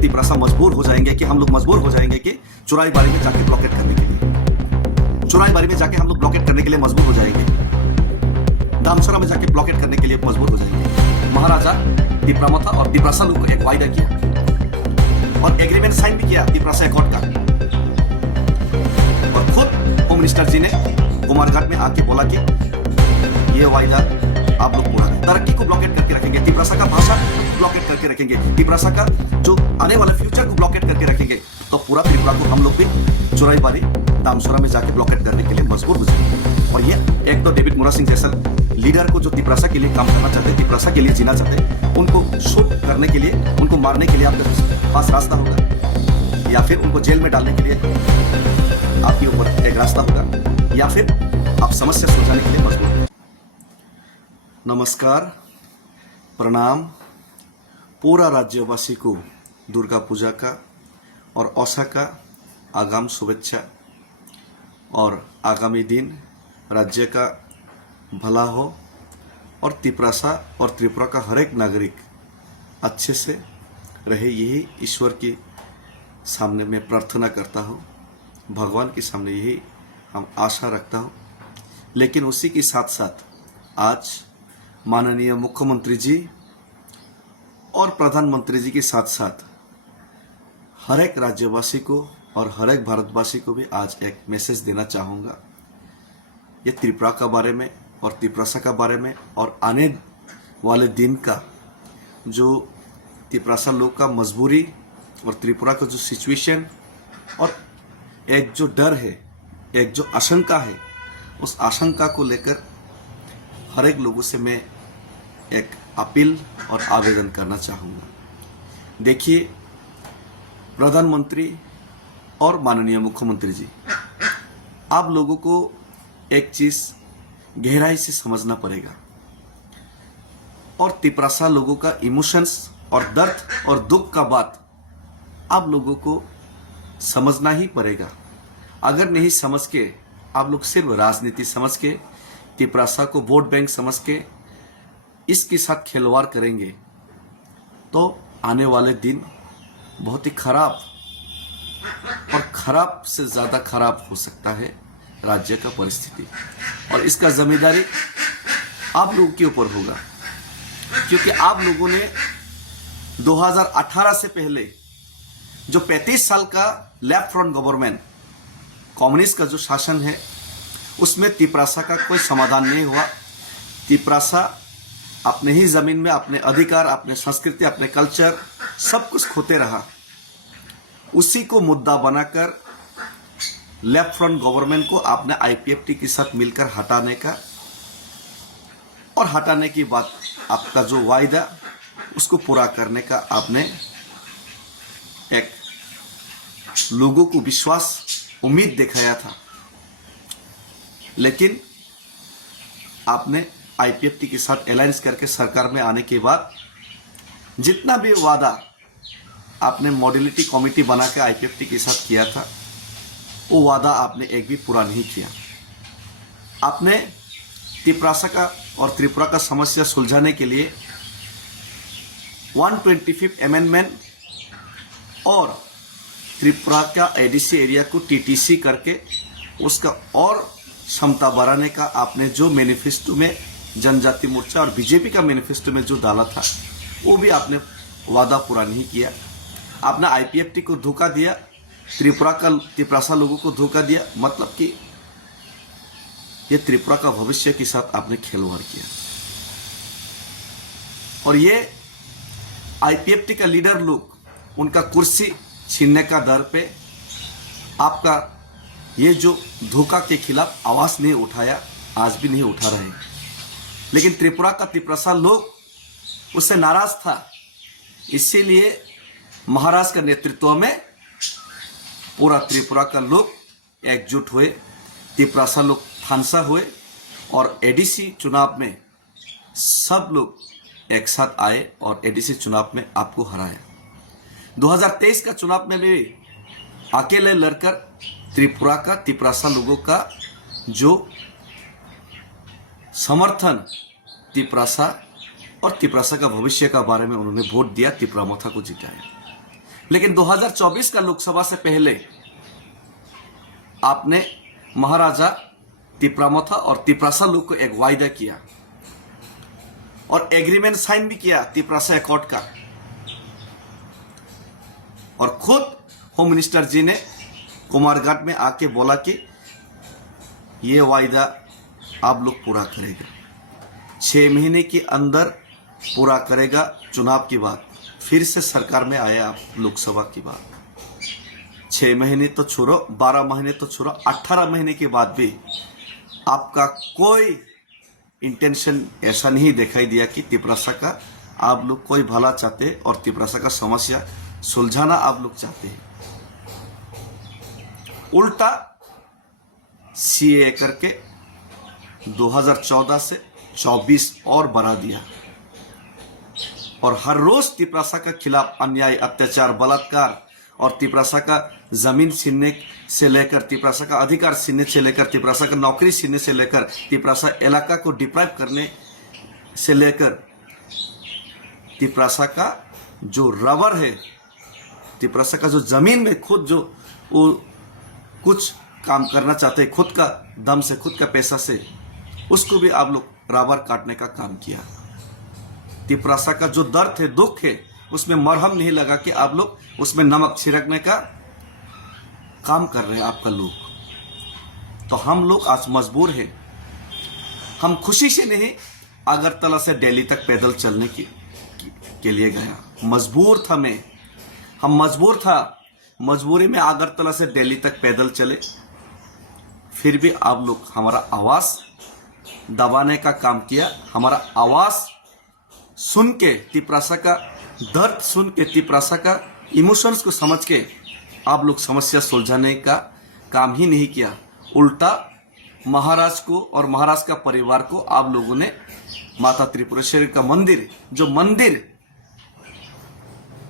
तिपरासा मजबूर हो जाएंगे कि हम लोग मजबूर हो जाएंगे कि चुराईबाड़ी में जाके ब्लॉकेट करने के लिए, चुराईबाड़ी में जाके हम लोग ब्लॉकेट करने के लिए मजबूर हो जाएंगे, दामसरा में जाके ब्लॉकेट करने के लिए मजबूर हो जाएंगे। महाराजा तिप्रामथा और तिपरासा लोग को एक वायदा किया और एग्रीमेंट साइन भी किया तिपरासा एकॉर्ड का, और खुद होम मिनिस्टर जी ने कुमारघाट में आके बोला कि ये वायदा आप लोग पूरा तरक्की को ब्लॉकेट करके रखेंगे, तिपरासा का भाषा ब्लॉकेट करके रखेंगे, तिपरासा का जो आने वाला फ्यूचर को ब्लॉकेट करके रखेंगे, तो पूरा त्रिपुरा को हम लोग भी चुराईबाड़ी दामसोरा में जाके ब्लॉकेट करने के लिए मजबूर हो जाएंगे। और ये एक तो डेविड मोरा सिंह जैसा लीडर को जो तिपरासा के लिए काम करना चाहते हैं, तिपरासा के लिए जीना चाहते हैं, उनको शूट करने के लिए, उनको मारने के लिए आपके पास रास्ता होगा, या फिर उनको जेल में डालने के लिए आपके ऊपर एक रास्ता होगा, या फिर आप समस्या सुलझाने के लिए मजबूर हैं। नमस्कार, प्रणाम। पूरा राज्यवासी को दुर्गा पूजा का और औसा का आगाम शुभेच्छा, और आगामी दिन राज्य का भला हो और तिपरासा और त्रिपुरा का हर एक नागरिक अच्छे से रहे, यही ईश्वर के सामने मैं प्रार्थना करता हूँ, भगवान के सामने यही हम आशा रखता हूँ। लेकिन उसी के साथ साथ आज माननीय मुख्यमंत्री जी और प्रधानमंत्री जी के साथ साथ हर एक राज्यवासी को और हर एक भारतवासी को भी आज एक मैसेज देना चाहूँगा, ये त्रिपुरा का बारे में और तिपरासा का बारे में, और आने वाले दिन का जो तिपरासा लोग का मजबूरी और त्रिपुरा का जो सिचुएशन और एक जो डर है, एक जो आशंका है, उस आशंका को लेकर हर एक लोगों से मैं एक अपील और आवेदन करना चाहूँगा। देखिए, प्रधानमंत्री और माननीय मुख्यमंत्री जी, आप लोगों को एक चीज़ गहराई से समझना पड़ेगा, और तिपरासा लोगों का इमोशंस और दर्द और दुख का बात आप लोगों को समझना ही पड़ेगा। अगर नहीं समझ के आप लोग सिर्फ राजनीति समझ के, तिपरासा को वोट बैंक समझ के इसके साथ खिलवाड़ करेंगे, तो आने वाले दिन बहुत ही खराब और खराब से ज़्यादा खराब हो सकता है राज्य का परिस्थिति, और इसका जिम्मेदारी आप लोगों के ऊपर होगा, क्योंकि आप लोगों ने 2018 से पहले जो 35 साल का लेफ्ट फ्रंट गवर्नमेंट, कम्युनिस्ट का जो शासन है, उसमें तिपरासा का कोई समाधान नहीं हुआ। तिपरासा अपने ही जमीन में अपने अधिकार, अपने संस्कृति, अपने कल्चर सब कुछ खोते रहा। उसी को मुद्दा बनाकर लेफ्ट फ्रंट गवर्नमेंट को आपने आईपीएफटी के साथ मिलकर हटाने का, और हटाने के बाद आपका जो वायदा उसको पूरा करने का आपने एक लोगों को विश्वास, उम्मीद दिखाया था। लेकिन आपने आईपीएफटी के साथ अलायंस करके सरकार में आने के बाद जितना भी वादा आपने मॉड्यूलिटी कमेटी बना के आईपीएफटी के साथ किया था, वो वादा आपने एक भी पूरा नहीं किया। आपने तिपरासा का और त्रिपुरा का समस्या सुलझाने के लिए 125 अमेंडमेंट और त्रिपुरा का एडीसी एरिया को टीटीसी करके उसका और क्षमता बढ़ाने का आपने जो मैनिफेस्टो में जनजाति मोर्चा और बीजेपी का मैनिफेस्टो में जो डाला था, वो भी आपने वादा पूरा नहीं किया। आपने आईपीएफटी को धोखा दिया, तिपरासा लोगों को धोखा दिया, मतलब कि ये त्रिपुरा का भविष्य के साथ आपने खिलवाड़ किया। और ये आईपीएफटी का लीडर लोग उनका कुर्सी छीनने का डर पे आपका ये जो धोखा के खिलाफ आवाज नहीं उठाया, आज भी नहीं उठा रहे। लेकिन त्रिपुरा का तिपरासा लोग उससे नाराज था, इसीलिए महाराज का नेतृत्व में पूरा त्रिपुरा का लोग एकजुट हुए, तिपरासा लोग फांसा हुए, और एडीसी चुनाव में सब लोग एक साथ आए और एडीसी चुनाव में आपको हराया। 2023 का चुनाव में भी अकेले लड़कर त्रिपुरा का, तिपरासा लोगों का जो समर्थन तिपरासा और तिपरासा का भविष्य का बारे में उन्होंने वोट दिया, तिपरामथा को जिताया। लेकिन 2024 का लोकसभा से पहले आपने महाराजा तिप्रामथा और तिप्रासा लोग को एक वायदा किया और एग्रीमेंट साइन भी किया तिप्रासा अकॉर्ड का, और खुद होम मिनिस्टर जी ने कुमारघाट में आके बोला कि ये वायदा आप लोग पूरा करेगा, 6 महीने के अंदर पूरा करेगा। चुनाव की बात फिर से सरकार में आया आप लोकसभा की बात, 6 महीने तो छोड़ो, 12 महीने तो छोड़ो, 18 महीने के बाद भी आपका कोई इंटेंशन ऐसा नहीं दिखाई दिया कि तिप्रासा का आप लोग कोई भला चाहते और तिप्रासा का समस्या सुलझाना आप लोग चाहते हैं। उल्टा सीए करके 2014 से 24 और बढ़ा दिया, और हर रोज तिप्रासा का खिलाफ अन्याय, अत्याचार, बलात्कार और तिप्रासा का जमीन छीनने से लेकर, तिप्रासा का अधिकार छीनने से लेकर, तिप्रासा का नौकरी छीनने से लेकर, तिप्रासा इलाका को डिप्राइव करने से लेकर, तिप्रासा का जो रबर है, तिप्रासा का जो जमीन में खुद जो वो कुछ काम करना चाहते हैं खुद का दम से, खुद का पैसा से, उसको भी आप लोग रबर काटने का काम किया। तिप्रासा का जो दर्द है, दुख है, उसमें मरहम नहीं लगा कि आप लोग उसमें नमक छिड़कने का काम कर रहे हैं आपका लोग। तो हम लोग आज मजबूर हैं, हम खुशी से नहीं अगरतला से दिल्ली तक पैदल चलने के लिए गया, मजबूर था मैं, हम मजबूर था, मजबूरी में अगरतला से दिल्ली तक पैदल चले। फिर भी आप लोग हमारा आवाज दबाने का काम किया, हमारा आवाज सुन के, तिप्रासा का दर्द सुन के, तिप्रासा का इमोशंस को समझ के आप लोग समस्या सुलझाने का काम ही नहीं किया। उल्टा महाराज को और महाराज का परिवार को आप लोगों ने माता त्रिपुरेश्वरी का मंदिर, जो मंदिर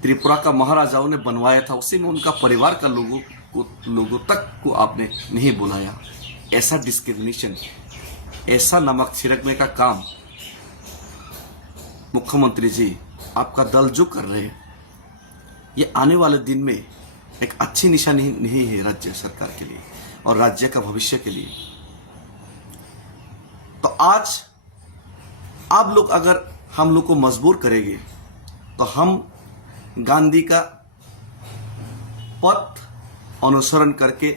त्रिपुरा का महाराजाओं ने बनवाया था, उसी में उनका परिवार का लोगों तक को आपने नहीं बुलाया। ऐसा डिस्क्रिमिनेशन, ऐसा नमक छिड़कने का काम मुख्यमंत्री जी आपका दल जो कर रहे हैं, ये आने वाले दिन में एक अच्छी निशानी नहीं है राज्य सरकार के लिए और राज्य का भविष्य के लिए। तो आज आप लोग अगर हम लोग को मजबूर करेंगे तो हम गांधी का पथ अनुसरण करके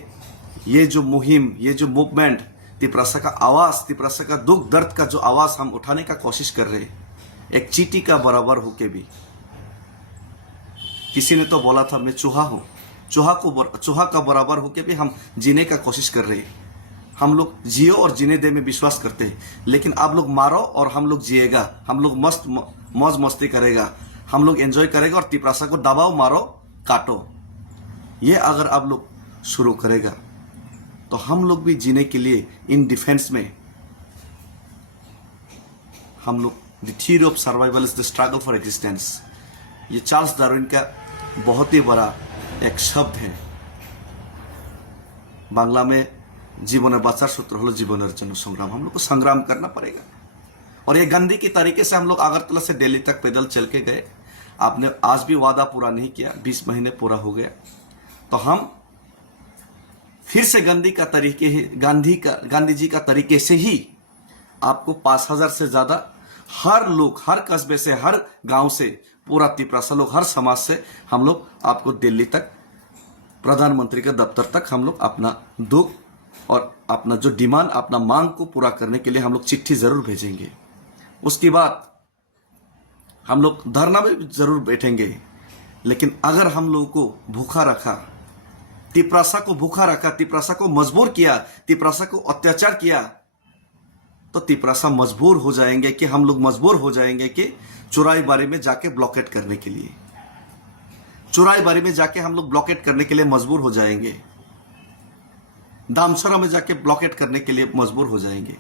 ये जो मुहिम, ये जो मूवमेंट, तिप्रासा का आवाज, तिप्रासा का दुख दर्द का जो आवाज हम उठाने का कोशिश कर रहे हैं, एक चींटी का बराबर होके भी। किसी ने तो बोला था मैं चूहा हूं, चूहा का बराबर होके भी हम जीने का कोशिश कर रहे हैं। हम लोग जियो और जीने दे में विश्वास करते हैं, लेकिन आप लोग मारो और हम लोग जिएगा, हम लोग मस्त मौज मस्ती करेगा, हम लोग एंजॉय करेगा, और तिप्रासा को दबाओ, मारो, काटो, ये अगर आप लोग शुरू करेगा तो हम लोग भी जीने के लिए इन डिफेंस में हम लोग, the theory of survival is the struggle for existence, ये चार्ल्स डार्विन का बहुत ही बड़ा एक शब्द है। बांग्ला में जीवन बाचार सूत्र हलो जीवन जन संग्राम, हम लोग को संग्राम करना पड़ेगा। और ये गांधी की तरीके से हम लोग अगरतला से दिल्ली तक पैदल चल के गए। आपने आज भी वादा पूरा नहीं किया, 20 महीने पूरा हो गया, तो हम फिर से गांधी जी का तरीके से ही आपको 5000 से ज्यादा हर लोग, हर कस्बे से, हर गांव से, पूरा तिप्रासा लोग, हर समाज से हम लोग आपको दिल्ली तक, प्रधानमंत्री के दफ्तर तक हम लोग अपना दुख और अपना जो डिमांड, अपना मांग को पूरा करने के लिए हम लोग चिट्ठी जरूर भेजेंगे। उसके बाद हम लोग धरना में जरूर बैठेंगे, लेकिन अगर हम लोगों को भूखा रखा, तिप्रासा को भूखा रखा, तिप्रासा को मजबूर किया, तिप्रासा को अत्याचार किया, तो तिप्रासा मजबूर हो जाएंगे कि हम लोग मजबूर हो जाएंगे कि चुराईबारी में जाके ब्लॉकेट करने के लिए, चुराईबारी में जाके हम लोग ब्लॉकेट करने के लिए मजबूर हो जाएंगे, दामसरा में जाके ब्लॉकेट करने के लिए मजबूर हो जाएंगे।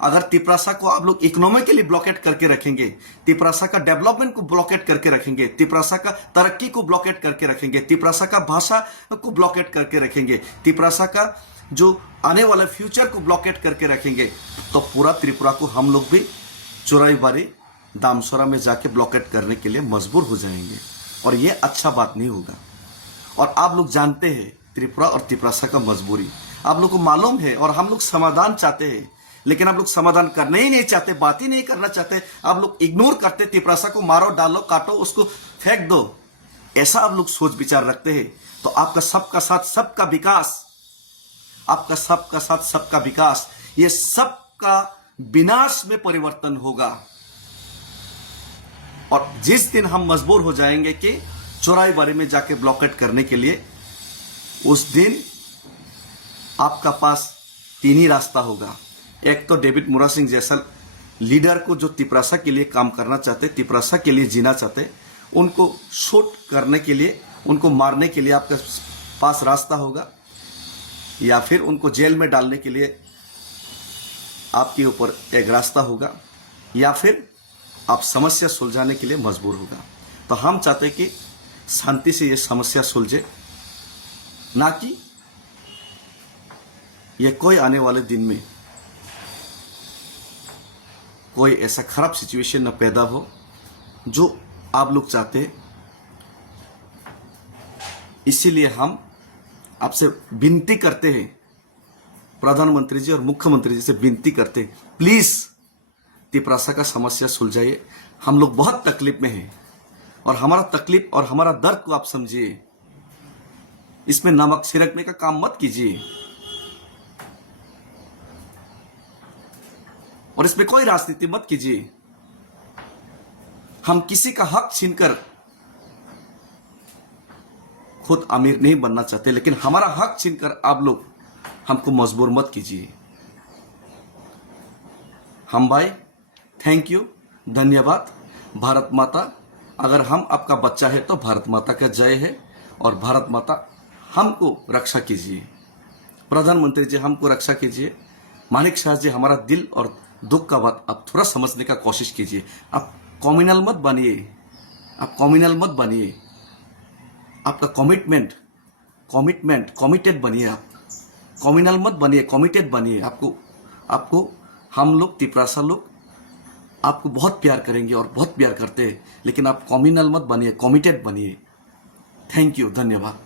अगर तिप्रासा को आप लोग इकोनॉमिकली ब्लॉकेट करके रखेंगे, तिप्रासा का डेवलपमेंट को ब्लॉकेट करके रखेंगे, तिप्रासा का तरक्की को ब्लॉकेट करके रखेंगे, तिप्रासा का भाषा को ब्लॉकेट करके रखेंगे, तिप्रासा का जो आने वाला फ्यूचर को ब्लॉकेट करके रखेंगे, तो पूरा त्रिपुरा को हम लोग भी चुराईबारी, दामसरा में जाके ब्लॉकेट करने के लिए मजबूर हो जाएंगे। और ये अच्छा बात नहीं होगा। और आप लोग जानते हैं त्रिपुरा और तिपरासा का मजबूरी, आप लोग को मालूम है, और हम लोग समाधान चाहते हैं, लेकिन आप लोग समाधान करने ही नहीं चाहते, बात ही नहीं करना चाहते। आप लोग इग्नोर करते, तिपरासा को मारो, डालो, काटो, उसको फेंक दो, ऐसा आप लोग सोच विचार रखते हैं। तो आपका सबका साथ सबका विकास, आपका सबका साथ सबका विकास, ये सबका विनाश में परिवर्तन होगा। और जिस दिन हम मजबूर हो जाएंगे कि चौराहे बारे में जाके ब्लॉकेट करने के लिए, उस दिन आपका पास तीन ही रास्ता होगा। एक तो डेविड मुरा सिंह जैसा लीडर को जो तिपरासा के लिए काम करना चाहते, तिपरासा के लिए जीना चाहते, उनको शूट करने के लिए, उनको मारने के लिए आपके पास रास्ता होगा, या फिर उनको जेल में डालने के लिए आपके ऊपर एक रास्ता होगा, या फिर आप समस्या सुलझाने के लिए मजबूर होगा। तो हम चाहते हैं कि शांति से ये समस्या सुलझे, ना कि ये कोई आने वाले दिन में कोई ऐसा खराब सिचुएशन न पैदा हो जो आप लोग चाहते हैं। इसीलिए हम आपसे विनती करते हैं, प्रधानमंत्री जी और मुख्यमंत्री जी से विनती करते हैं, प्लीज तिपरासा का समस्या सुलझाइए। हम लोग बहुत तकलीफ में हैं, और हमारा तकलीफ और हमारा दर्द को आप समझिए। इसमें नमक छिड़कने का काम मत कीजिए, और इसमें कोई राजनीति मत कीजिए। हम किसी का हक छीनकर खुद अमीर नहीं बनना चाहते, लेकिन हमारा हक छीनकर आप लोग हमको मजबूर मत कीजिए। हम भाई, थैंक यू, धन्यवाद। भारत माता, अगर हम आपका बच्चा है तो भारत माता का जय है, और भारत माता हमको रक्षा कीजिए। प्रधानमंत्री जी हमको रक्षा कीजिए। मानिक शाह जी, हमारा दिल और दुख का बात आप थोड़ा समझने का कोशिश कीजिए। आप कम्युनल मत बनिए, आप कम्युनल मत बनिए। आपका कमिटेड बनिए। आप कम्युनल मत बनिए, कमिटेड बनिए। आपको हम लोग तिपरासा लोग आपको बहुत प्यार करेंगे और बहुत प्यार करते हैं, लेकिन आप कम्युनल मत बनिए, कमिटेड बनिए। थैंक यू, धन्यवाद।